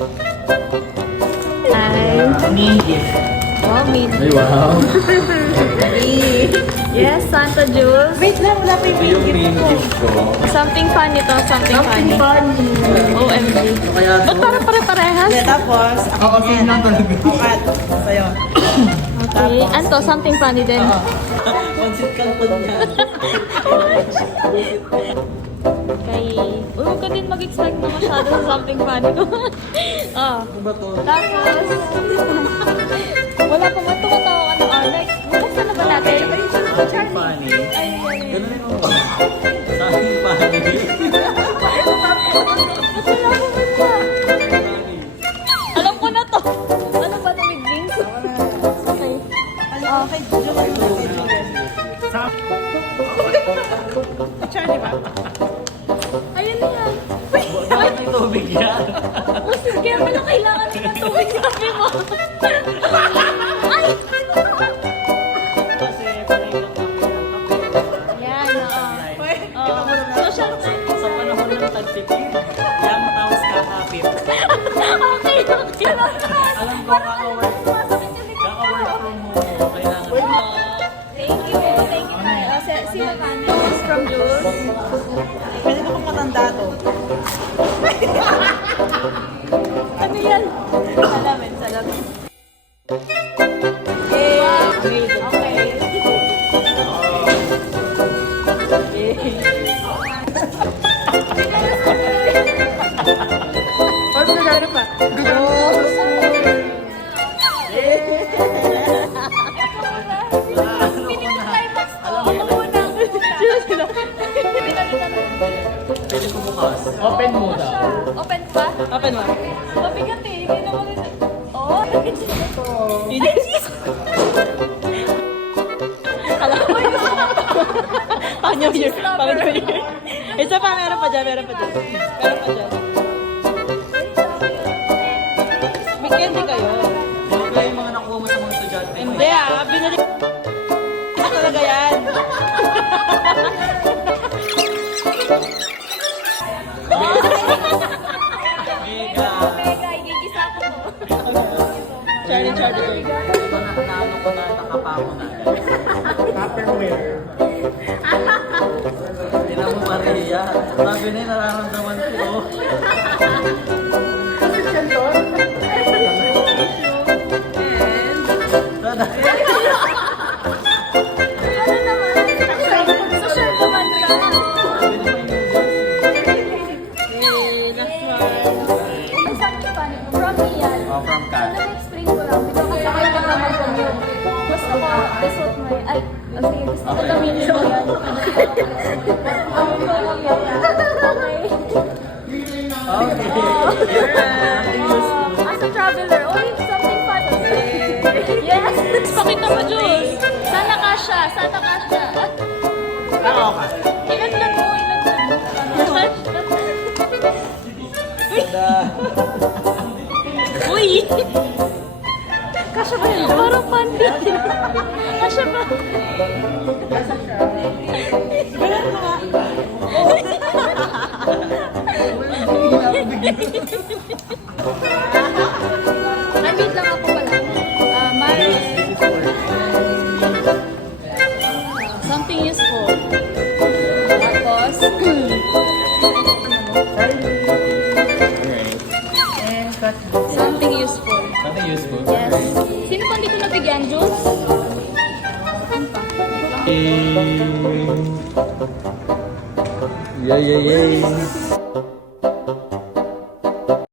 Oh, mint. Ay, wow. Yes, Santa Jules. Wait lang, wala pa yung Ito yung main gift ko. Something funny to, something funny. OMG. Kaya Ba't parang pare-parehas? Yeah, tapos, ako same lang talaga. akat sa'yo. Okay. Anto, something funny din. Pansit canton yan. Kay... Huwag ka din mag-expect na masyado sa something funny ko. Oh. Ano ba to? Tapos... Wala pa man tumatawa ka ng Alex. Buksan na ba natin? Something funny. Ganun yun ba? Something funny. Wala ko man siya. Alam ko na to. Ano ba ito with beans? Okay. Okay, picture, di ba? Ayun na yan. Bakit may tubig yan? Oh, sige, wala kailangan din ng tubig sabi mo. Ay! Kasi parang lang Yan, oo. Social time. sa panahon ng tagtipid, yan matapos kakapit. Okay, okay. Alam ko kaka-work from home mo, kailangan. Thank you. Thank you tayo. Sino ka? From Jules. Pwede ko pang matanda to. Ano yan? Salamin, salamin. Wow. Okay. Or magagano pa? Climax to. Ako muna. Sino? Pwede ko bukas. Open mo daw. Open pa? Open mo. Mabigat eh. Hindi naman rin. Oh. Alam ko yun. Pang New Year. Pang New Year. Ito pa, meron pa dyan, meron pa dyan. Meron pa dyan. May candy kayo. Ito yung mga nakuha mo sa mga estudyante. Hindi ah, binili ko talaga yan. Mega. Mega, igigisa ko to. Charlie girl. Ito na naano ko na nakapa ko na. Tupperware. Tingnan mo Maria. Sabi na yung nararamdaman ko. Sana. Ano naman? Social naman ka. Sabi na may noodles. Ang sabi pa, from me yan. Oh, from Kat. Na-explain ko lang. Kasi kasakay ka naman ko yun. Gusto ko, desot mo yun. Ay, sige, gusto ko gamitin mo yan. Ang tulong yan. Okay. Okay. Nothing useful. As a traveler, oh, something fun. Yes! Pakita mo, Jules. Sana ka siya. Sana ka siya. Ako ka. Ilaglag mo, ilaglag mo. Uy! Kasya ba yun? Parang pandit. Kasya ba? Nandito lang ako pala. Mars. Something useful. Tapos, something useful. Nothing useful. Yes. Sino pa dito nabigyan, Jules? Yay, yay, yay.